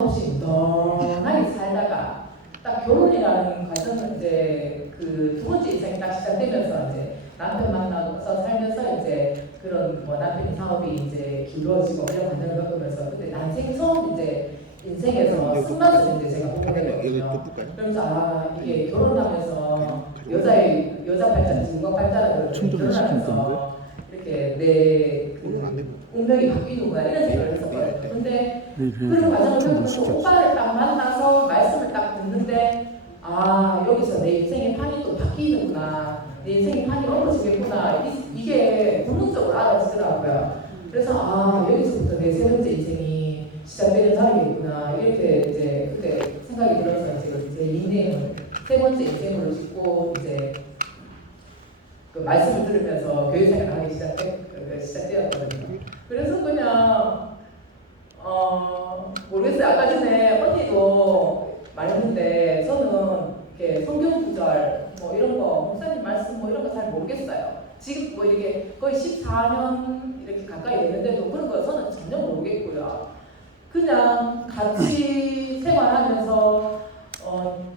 없이 무던하게 살다가 딱 결혼이라는 과정은 이제 그 두 번째 인생이 딱 시작되면서 이제 남편 만나서 살면서 이제 그런 뭐 남편의 사업이 이제 기울어지고 이런 과정을 겪으면서 그때 난생 처음 이제 인생에서 쓴맛을 이제 제가 보게 되거든요. 그러면서 아 이게 결혼하면서 여자 팔자 중국 팔자라고 결혼하면서 이렇게 내그 운명이 바뀌는구나 이런 생각을 했었거든요. 근데 그런 과정을 겪으면서 오빠를 딱 만나서 말씀을 딱 듣는데 아 여기서 내 인생의 판이 또 바뀌는구나, 내 인생의 판이 엎어지겠구나, 이게 본능적으로 알아지더라고요. 그래서 아 여기서부터 내 세 번째 인생이 시작되는 자리겠구나 이렇게 이제 그때 생각이 들어서 지금 제 닉네임을 세 번째 인생으로 짓고 이제 그 말씀을 들으면서 교회 생활을 하기 시작되었거든요. 그래서 그냥 모르겠어요. 아까 전에 언니도 말했는데 저는 이렇게 성경 구절 뭐 이런 거 목사님 말씀 뭐 이런 거 잘 모르겠어요. 지금 뭐 이렇게 거의 14년 이렇게 가까이 됐는데도 그런 거 저는 전혀 모르겠고요. 그냥 같이 생활하면서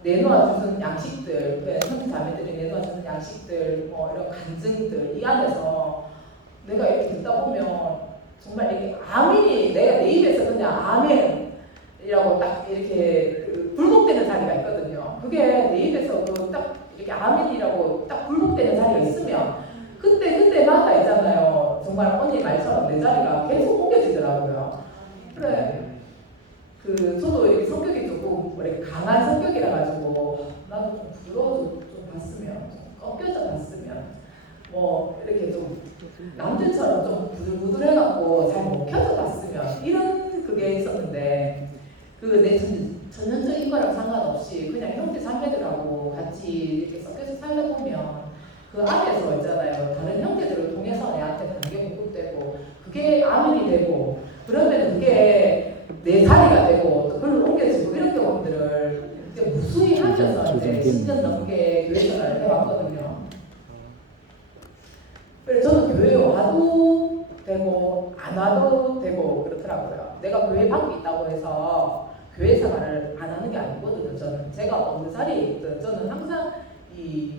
내놓아주는 양식들, 형제 자매들이 내놓아주는 양식들, 뭐 이런 간증들 이 안에서 내가 이렇게 듣다 보면 정말 이렇게 아멘이 내가 내 입에서 그냥 아멘이라고 딱 이렇게 굴복되는 자리가 있거든요. 그게 내 입에서 딱 이렇게 아멘이라고 딱 굴복되는 자리가 있으면 그때마다 있잖아요. 정말 언니 말처럼 내 자리가 계속 옮겨지더라고요. 그래. 저도 이렇게 성격이 조금 이렇게 강한 성격이라 가지고 나도 좀 부러워서 좀 봤으면, 좀 꺾여져 봤으면, 뭐 이렇게 좀 남들처럼 좀 부들부들해갖고 잘 먹혀져 봤으면 이런 그게 있었는데 그 내 전형적인 거랑 상관없이 그냥 형제 자매들하고 같이 이렇게 섞여서 살다 보면 그 안에서 있잖아요. 다른 형제들을 통해서 내한테 관계 공급되고 그게 아멘이 되고 그러면 그게 내 자리가 되고 또 그걸 옮겨지고 이런 경험들을 무수히 하면서 이제 10년 넘게 교회 생활을 해왔거든요. 그래서 저는 교회에 와도 되고 안 와도 되고 그렇더라고요. 내가 교회 밖에 있다고 해서 교회 생활을 안 하는 게 아니거든요. 저는 제가 어느 자리에 있든 저는 항상 이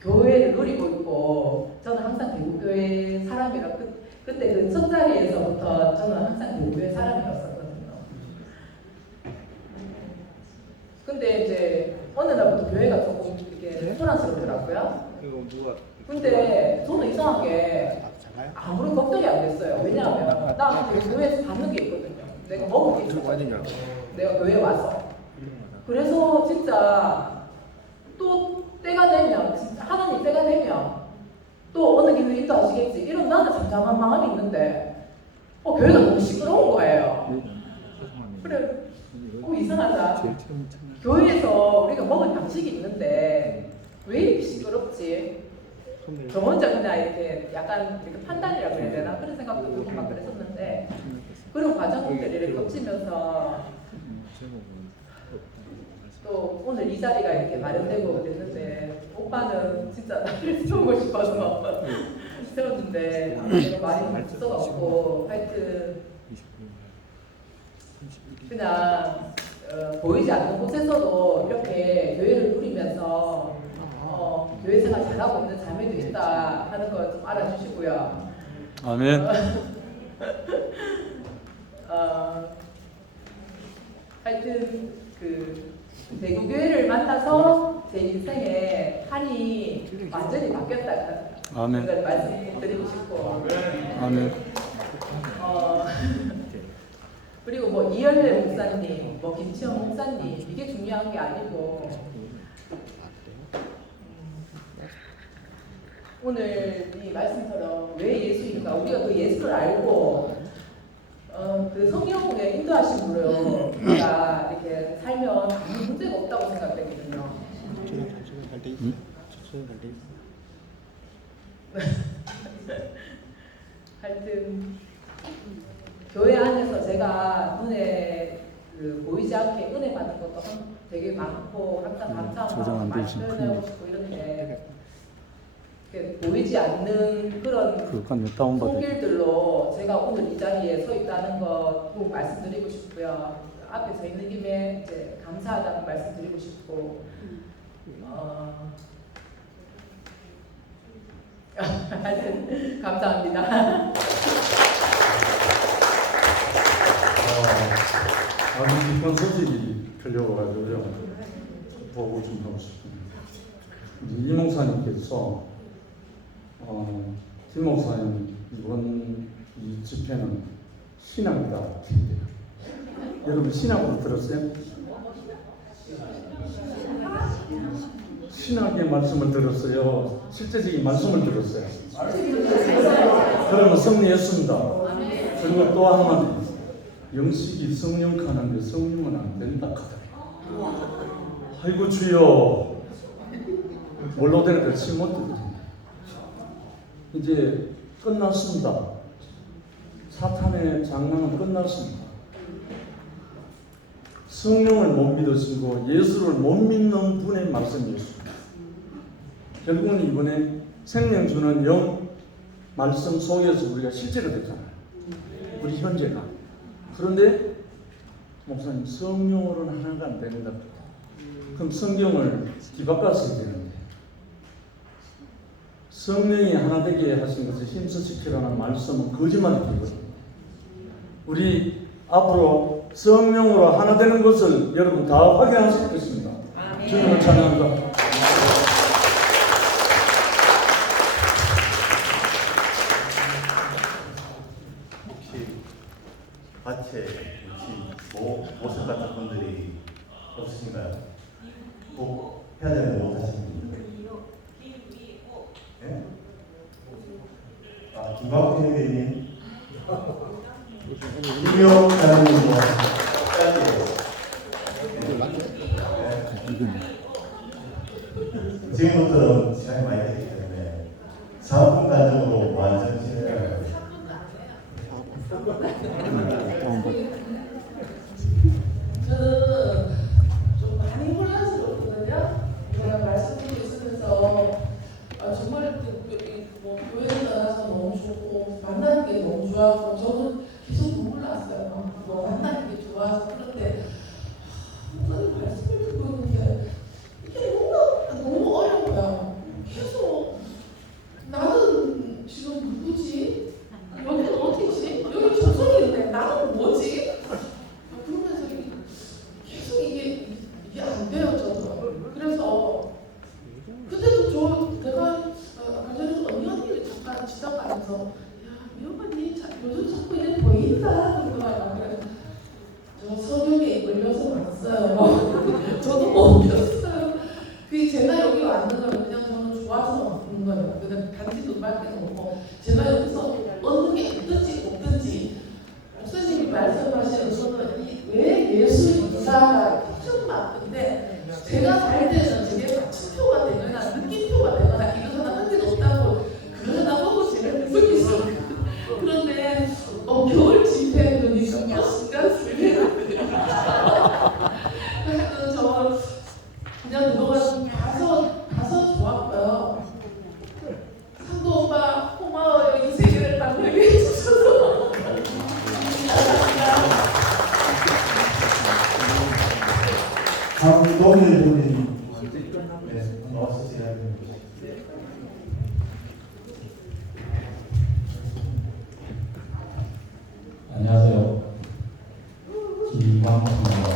교회를 누리고 있고 저는 항상 대구교회 사람이라 그때 그 첫 자리에서부터 저는 항상 대구교회 사람이었었거든요. 근데 이제 어느 날부터 교회가 조금 이렇게 소란스럽더라고요. 근데 저는 이상하게 아무런 걱정이 안 됐어요. 왜냐하면 나 교회에서 받는 게 있거든요. 내가 먹을 게 있거든요. 내가 교회에 와서. 그래서 진짜 또 때가 되면 진짜 하나님 때가 되면 또 어느 길로 인도하시겠지 이런 나는 잠잠한 마음이 있는데 교회가 너무 시끄러운 거예요. 그래 이상하다. 교회에서 우리가 먹을 양식이 있는데 왜 이렇게 시끄럽지? 저 혼자 그냥 이렇게 약간 이렇게 판단이라고 해야 되나 그런 생각도 들고 막 그랬었는데 그런 과정들을 거치면서 또 오늘 이 자리가 이렇게 마련되고 그랬는데 오빠는 진짜 나를 세우고 싶어서 세웠는데 내가 말이 수가 없고 하여튼 그냥 보이지 않는 곳에서도 이렇게 교회를 누리면서 교회 생활 잘하고 있는 자매도 있다 하는 거 좀 알아주시고요. 아멘. 하여튼 대구교회를 만나서 제 인생의 판이 완전히 바뀌었다. 아멘. 그걸 말씀드리고 싶고. 아멘. 그리고 뭐 이열래 목사님, 뭐 김치영 목사님 이게 중요한 게 아니고 오늘 이 말씀처럼 왜 예수인가 우리가 그 예수를 알고 그 성령의 인도하심으로 우리가 이렇게 살면 아무 문제가 없다고 생각되거든요. 하여튼 교회 안에서 제가 눈에 보이지 않게 은혜 받는 것도 되게 많고 항상 감사한 마음 많이 표현하고 싶고 이런데 보이지 않는 그런 손길들로 제가 오늘 이 자리에 서 있다는 거 꼭 말씀드리고 싶고요. 앞에 서 있는 김에 이제 감사하다는 말씀 드리고 싶고, 하여튼 감사합니다. 아주 깊은 소식이 들려와가지고요. 보고 좀 하고 싶습니다. 이 목사님께서 김 목사님 이번 이 집회는 신학이다. 여러분 신학으로 들었어요? 신학의 말씀을 들었어요? 실제적인 말씀을 들었어요? 그러면 승리했습니다. 그리고 또 하나는 영식이 성령 가는데 성령은 안 된다 하더라. 아이고 주여, 뭘로 되는데 침못 이제 끝났습니다. 사탄의 장난은 끝났습니다. 성령을 못 믿으시고 예수를 못 믿는 분의 말씀이었습니다. 결국은 이번에 생명 주는 영 말씀 속에서 우리가 실제로 됐잖아요. 우리 현재가. 그런데 목사님 성령으로는 하나가 안 된다. 그럼 성경을 뒤바꿨어야 되는데 성령이 하나 되게 하신 것을 힘쓰시키라는 말씀은 거짓말이 되거든요. 우리 앞으로 성령으로 하나 되는 것을 여러분 다 확인하실 것입니다. 주님을 찬양합니다. 혹시 밭에 모습 같은 분들이 없으신가요? 꼭 해야 되는 못 하시는 분들? 네? 김박훈 선생님, 김용 사장님, 지금부터는 시간이 많이 되기 때문에 4분 단정으로 완전 진행을 저는 좀 많이 혼란스럽거든요. 제가 말씀드리고 있으면서 정말 뭐 교회를 떠나서 너무 좋고 만나는 게 너무 좋아서 저는 계속 눈물 났어요. 뭐 만나는 게 좋아서. 그런데 목사님 말씀을 듣고 있는데 이게 뭔가 너무 어려워요. 계속 나는 지금 누구지? 여기는 어디지? 여기 조선인데 나는 뭐지? 그러면서 계속 이게 안 돼요, 저도. 그래서 그때도 내가 아까 전에 언니한테 잠깐 지나가면서 야, 미영 언니 요즘 자꾸 이래 보인다 그러더라고요. 그래서 저 성경에 걸려서 왔어요. 저도 못 믿었어요. 그 제가 여기 왔는 건 그냥 저는 좋아서 왔는 거예요. 그냥 단지 눈밖에 없고 제가 여기서 얻는 게 있든지 없든지 목사님이 말씀하시는 저는 왜 예수 인사가 특정 맞는데 제가 살 때는 저게 마침표가 되거나 느낌표가 되거나 이거 하나 한 개도 없다고 그러다 보고 제가 계속 있어요. 그런데 겨울 집회 그러니까 순간 설레거든요. 저 그냥 그동안 가서 좋았고요. 상도 오빠 고마워요. 이 세계를 만나게 해주셔서. 다음 동일 분이 나와서 진행해 주시죠. 안녕하세요. 김광수입니다.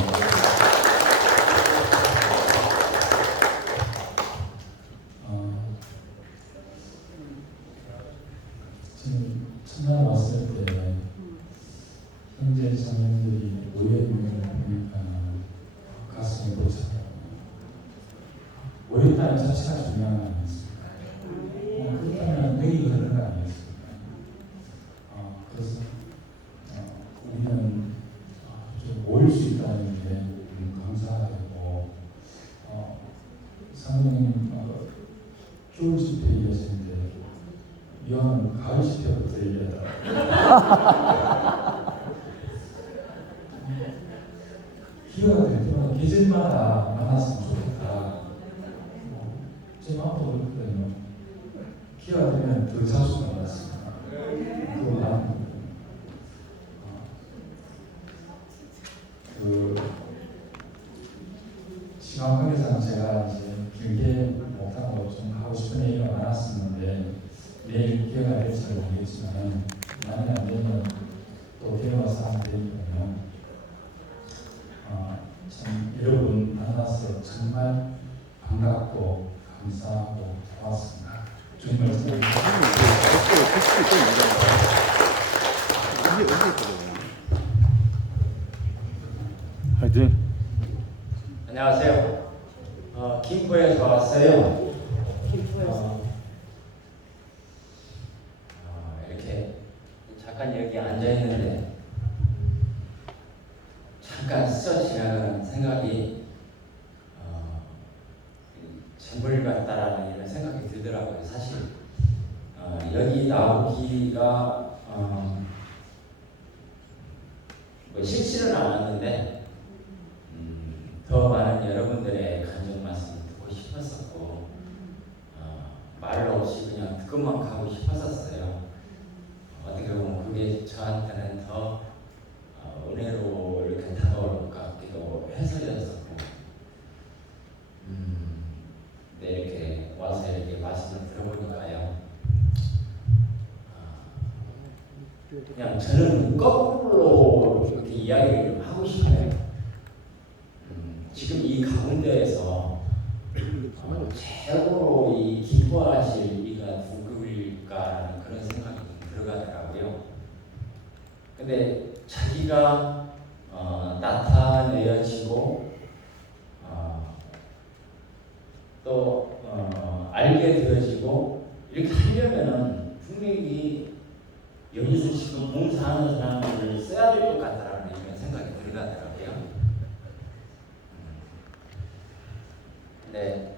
지금 첫날 왔을 때 현재 장면들이 모여있는 걸 보니까 가슴이 벅차요. 모였다는 자체가 중요한 거 아니겠습니까? 그렇다면 내기 그런 거 아니겠습니까? 그래서 우리는 좀 모일 수 있다는 게 감사하고 상당히 좋은 집회 이어지는데 미안은 가을 집회부터 얘기하다 기회가 될 때마다 계절마다 만났으면 좋겠다. 제 마음도 그렇거든요. 기회가 되면 더 자주 만났습니다. 그거 그 심화관계상 제가 이제 길게 못하고 좀 하고 싶은 얘기가 많았었는데 내일 기회가 될지 잘 모르겠지만 만약 안 되면 또 배워서 하면 되니까요. 참 여러분 만나서 정말 반갑고 감사하고 고맙습니다. 주님 말씀 화이팅. 안녕하세요. 김포에서 왔어요. 이렇게 잠깐 여기 앉아 있는데 잠깐 스쳐 지나가는 생각이 재물 같다라는 이런 생각이 들더라고요. 사실 여기 나오기가 뭐 싫지는 않았는데 더 많은 여러분들의 간증 말씀을 듣고 싶었었고 말 없이 그냥 듣고만 가고 싶었었어요. 어떻게 보면 그게 저한테는 더 은혜로 이렇게 다가올 것 같기도 해서였었고 네, 이렇게 와서 이렇게 말씀을 들어보니까요. 그냥 저는 거꾸로 이렇게 이야기를 좀 하고 싶어요. 지금 이 가운데에서 최고로 이 기뻐하실 이가 누구일까라는 그런 생각이 좀 들어가더라고요. 근데 자기가 나타내어지고 또 알게 되어지고 이렇게 하려면은 분명히 여기서 지금 봉사하는 사람들을 써야 될 것 같다라는 이런 생각이 들어가더라고요. 네,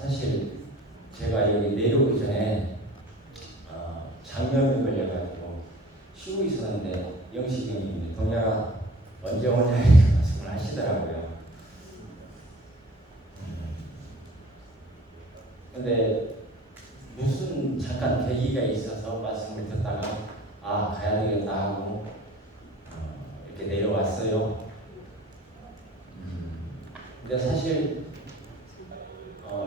사실 제가 여기 내려오기 전에 장염이 걸려가지고 쉬고 있었는데 영식이 형님이 동열아 언제 오냐 이렇게 말씀을 하시더라고요. 근데 무슨 잠깐 계기가 있어서 말씀을 듣다가 가야 되겠다 하고 이렇게 내려왔어요. 근데 사실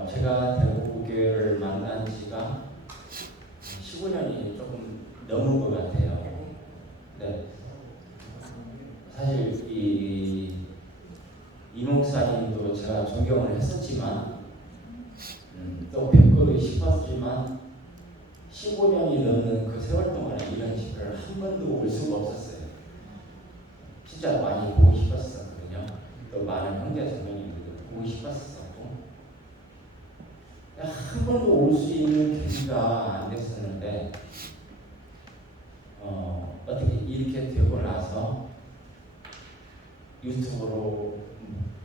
제가 대구교회를 만난 지가 15년이 조금 넘은 것 같아요. 네. 사실 이 목사님도 제가 존경을 했었지만 또 뵙고 싶었지만 15년이 넘는 그 세월 동안에 이런 집을 한 번도 올 수가 없었어요. 진짜 많이 보고 싶었었거든요. 또 많은 형제 자매님들도 보고 싶었었고 한 번도 올 수 있는 계기가 안 됐었는데 어떻게 이렇게 되고 나서 유튜브로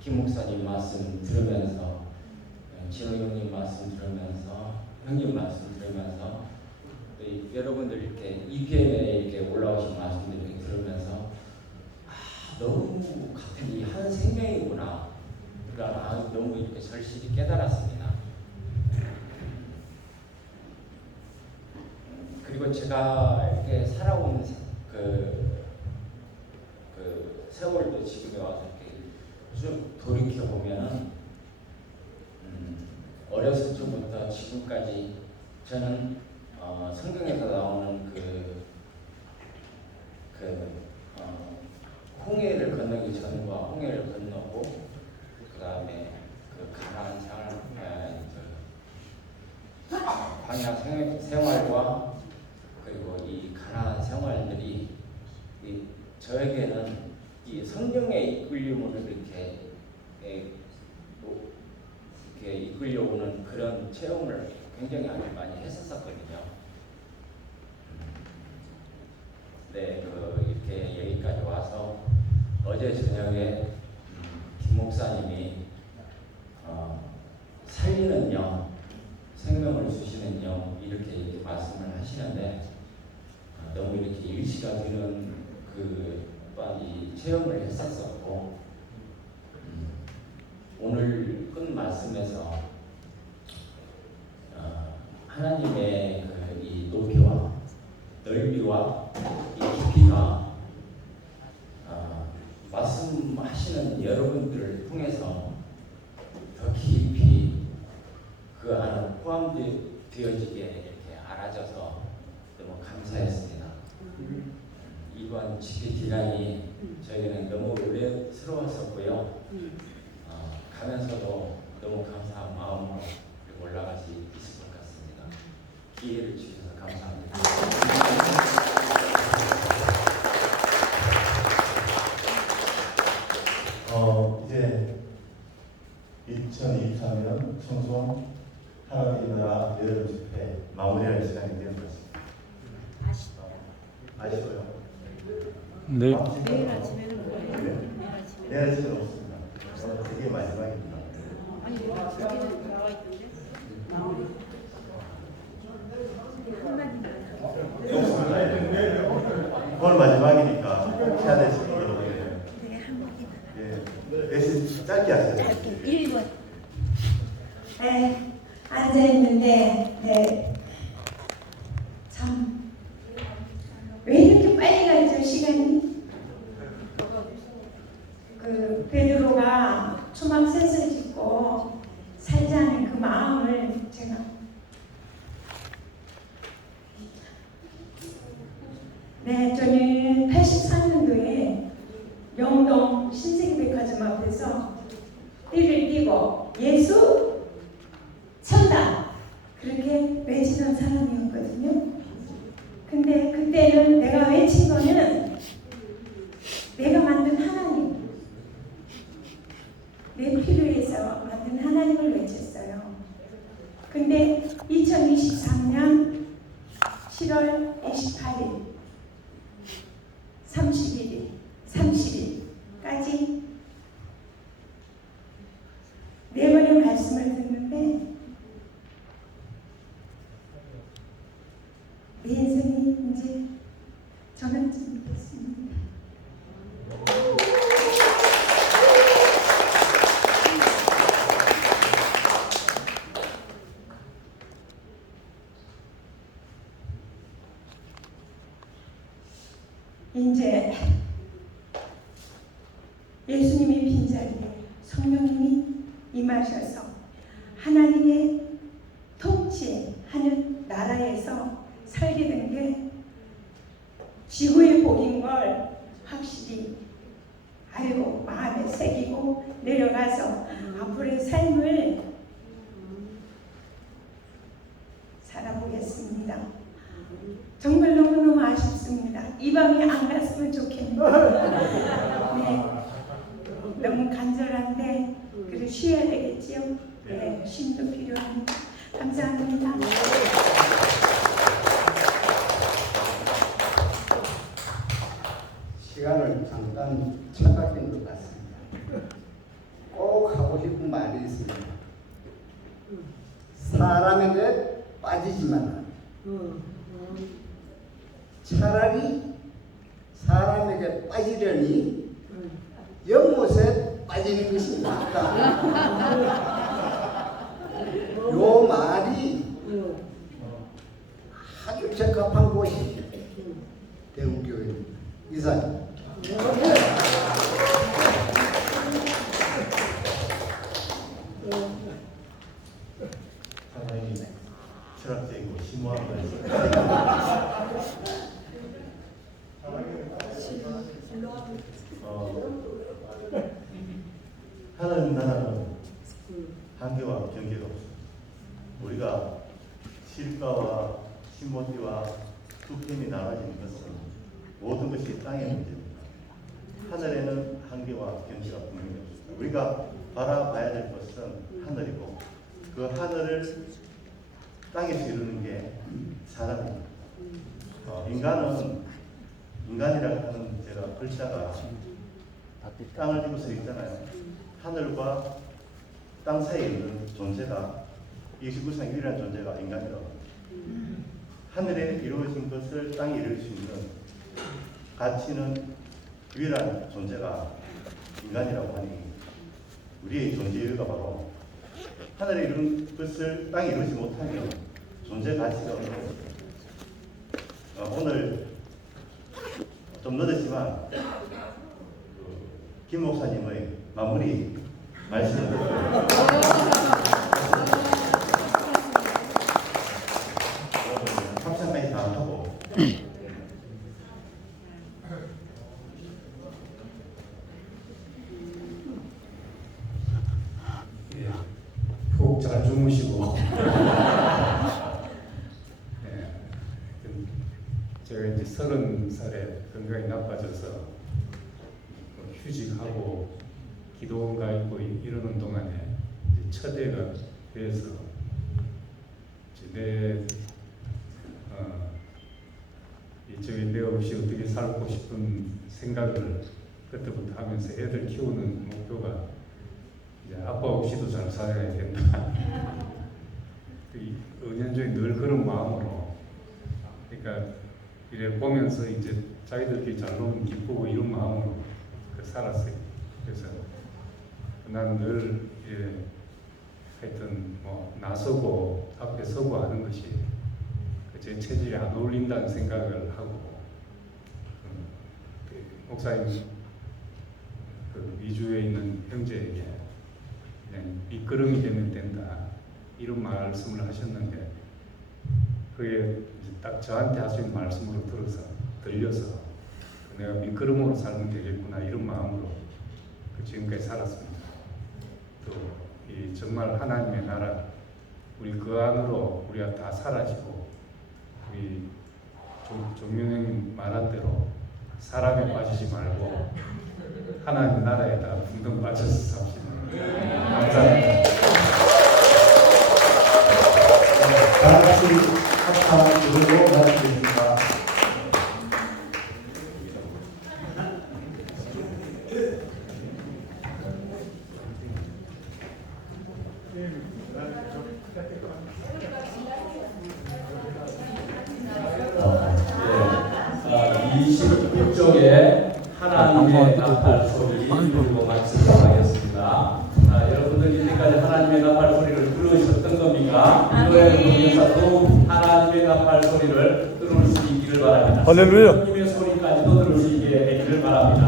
김 목사님 말씀 들으면서 진호 형님 말씀 들으면서 형님 말씀 들으면서 또 여러분들 이렇게 EPM에 이렇게 올라오신 말씀들 이렇게 들으면서 너무 같은 이 한 생명이구나. 그러니까 너무 이렇게 절실히 깨달았습니다. 그리고 제가 이렇게 살아온 그 세월도 지금에 와서 이렇게 쭉 돌이켜 보면은 어렸을 적부터 지금까지 저는 성경에서 나오는 홍해를 건너기 전과 홍해를 건너고 그 다음에 가나안 광야 생활과 그리고 이 가나안 생활들이 저에게는 이 성경의 이끌림으로 이렇게 이끌려오는 그런 체험을 굉장히 아주 많이 했었거든요. 네, 이렇게 여기까지 와서 어제 저녁에 김 목사님이 살리는 영, 생명을 주시는 영 이렇게 말씀을 하시는데 너무 이렇게 일치가 되는 또한 이 체험을 했었었고 오늘 끝 말씀에서 하나님의 이 높이와 넓이와 이 깊이가 말씀 말씀하시는 여러분들을 통해서 더 깊이 그 안에 포함되어지게 이렇게 알아줘서 너무 감사했습니다. 이번 집회 기간이 저희는 너무 의뢰스러웠었고요. 가면서도 너무 감사한 마음으로 올라갈 수 있을 것 같습니다. 기회를 주셔서 감사합니다. 이제 2023년 청송 하나님의 나라 여름 집회 마무리할 시간이 되는 것 같습니다. 아시고요? 네. 내일 아침에는 뭐예요? 내일 아침에는 없습니다. 오늘 되게 마지막입니다. 아니 여기는 나와 있던데. 오늘 마지막이니까 해야 될 시간이 여러분들. 되게 한국이다. 예, 대신 짧게 하세요. 1번. 네, 앉아있는데, 네. 참, 왜 이렇게 빨리 가죠, 시간이? 그, 베드로가 초막셋을 짓고 살자는 그 마음을 제가 네, 저는 84년도에 영동 신세계백화점 앞에서 띠를 띠고 예수 천당 그렇게 외치던 사람이었거든요. 근데 그때는 내가 외친 거는 내가 만든 하나님, 내 피를 위해서 만든 하나님을 외쳤어요. 근데 2023년 7월 28일 30일까지 네 번의 말씀을 듣는데 내 인생이 이제 전환점이 됐습니다. 이제 예수님의 빈자리에 성령님이 임하셔서 하나님의 통치하는 나라에서 살게 된 게 지구의 복인 걸 확실히 알고 마음에 새기고 내려가서 앞으로의 삶을 살아보겠습니다. 정말 너무너무 아쉽습니다. 이 밤이 안 갔으면 좋겠네요. 네. 너무 간절한데 그래 쉬어야 되겠지요. 네, 쉼도 필요합니다. 감사합니다. 시간을 잠깐 착각한 것 같습니다. 꼭 하고 싶은 말이 있습니다. 사람에게 빠지지만 차라리 사람에게 빠지려니 연못에 빠지는 것이 낫다. 요 말이 아주 적합한 곳이 대구교회입니다. 이상. 상당히 철학적이고 심오한 거였어요. 하나님 나라는 한계와 경계가 없습니다. 우리가 실과와 신모지와 두편이 나눠지는 것은 모든 것이 땅의 문제입니다. 하늘에는 한계와 경계가 분명히 없습니다. 우리가 바라봐야 될 것은 하늘이고 그 하늘을 땅에서 이루는 게 사람입니다. 인간이라고 하는 제가 글자가 땅을 지고 서 있잖아요. 하늘과 땅 사이에 있는 존재가 이 지구상 유일한 존재가 인간이라고 합니다. 하늘에 이루어진 것을 땅에 이룰 수 있는 가치는 유일한 존재가 인간이라고 하니 우리의 존재 이유가 바로 하늘에 이룬 것을 땅에 이루지 못하면 존재 가치가 없는 것입니다. 오늘 좀 늦었지만 김 목사님의 마무리 말씀을 듣고 합산까지 다 하고 푹 잘 주무시고 제가 이제 30살에 건강이 나빠져서 휴직하고 기도원 가 있고 이러는 동안에 이제 첫 애가 돼서 이제 내 없이 어떻게 살고 싶은 생각을 그때부터 하면서 애들 키우는 목표가 이제 아빠 없이도 잘 살아야 된다. 은연중에 늘 그런 마음으로, 그러니까 이래 보면서 이제 자기들끼리 잘 노면 기쁘고 이런 마음으로 살았어요. 그래서 나는 늘 하여튼 뭐 나서고 앞에 서고 하는 것이 제 체질에 안 어울린다는 생각을 하고, 목사님 그 미주에 있는 형제에게 그냥 미끄럼이 되면 된다 이런 말씀을 하셨는데, 그게 딱 저한테 하신 말씀으로 들려서 내가 미끄럼으로 살면 되겠구나 이런 마음으로 지금까지 살았습니다. 또 이 정말 하나님의 나라, 우리 그 안으로 우리가 다 사라지고, 우리 종윤형님 말한 대로 사람에 빠지지 말고 하나님 나라에다 붕덩 빠져서 삽시다. 감사합니다. 다 같이 합창 부르고 마치겠습니다. 네. 26쪽에 하나님의 나팔 소리 그리고 말씀하겠습니다. 여러분들 이제까지 하나님의 나팔 소리를 들으셨던 겁니까? 이 노래를 부르면서도 하나님의 나팔 소리를 들을 수 있기를 바랍니다. 할렐루야. 하나님의 소리까지도 들을 수 있게 되기를 바랍니다.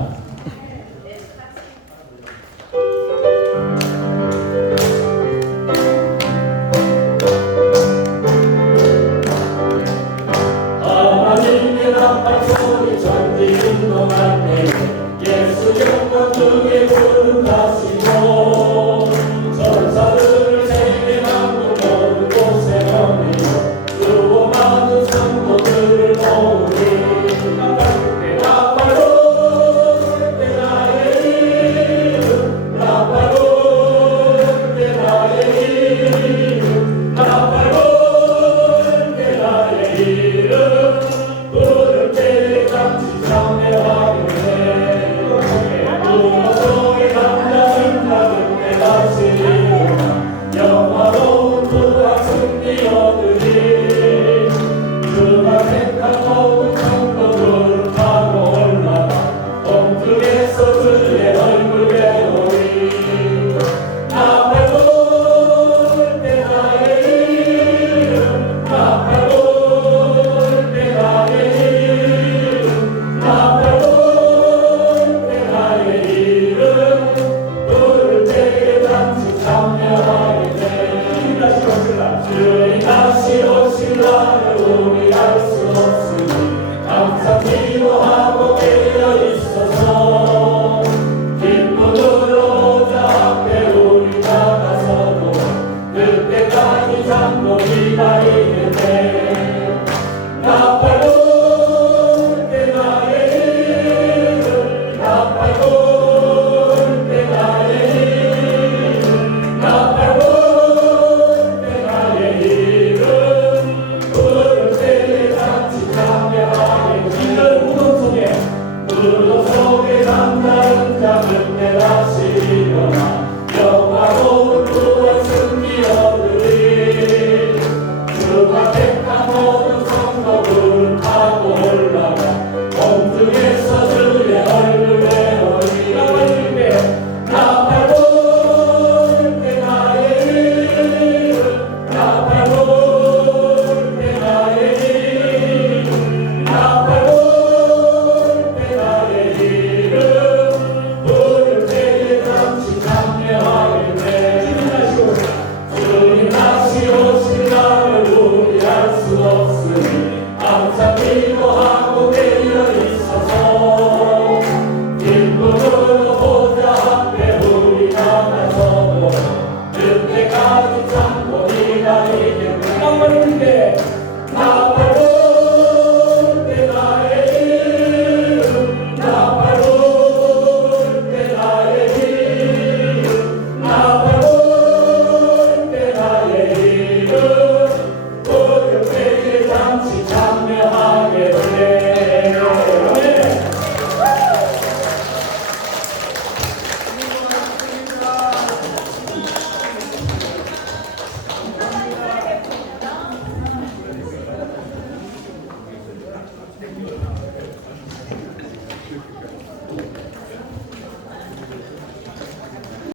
하나님의 나팔 소리 전지는 동안에 예수 영광 중에 부름하시고 전사들을 세계만고 모든 곳에 보내어 수고 많은 성도들을 모으니 내 나팔로 내 나의 이름 나팔로 내 나의 이름 나팔로 내 나의 이름 부를 때 같이 참여하게 속에 남자는 나는 내 다스리라 영화로운 부와 승리 얻으리 주가 택한 모든 성도들을 타고 올라가 동쪽에서 그의 얼굴 배우리 나팔 때 나의 이름 나팔 때 나의 이름 나팔 때 나의 이름 부를 때에 같이 참여하게 돼 주님 다시 오실 날을 우리 알 수 없으니 항상 기도하고 깨어 있어서 기쁨으로 오자 앞에 우리 나가서도 그때까지 잠도 기다리게 돼 나팔 때 나의 이름 나팔 때 나의 이름 나팔 때 나의 이름 부를 때에 같이 참여하게 이런 무덤 속에 남다른 작은 때 다시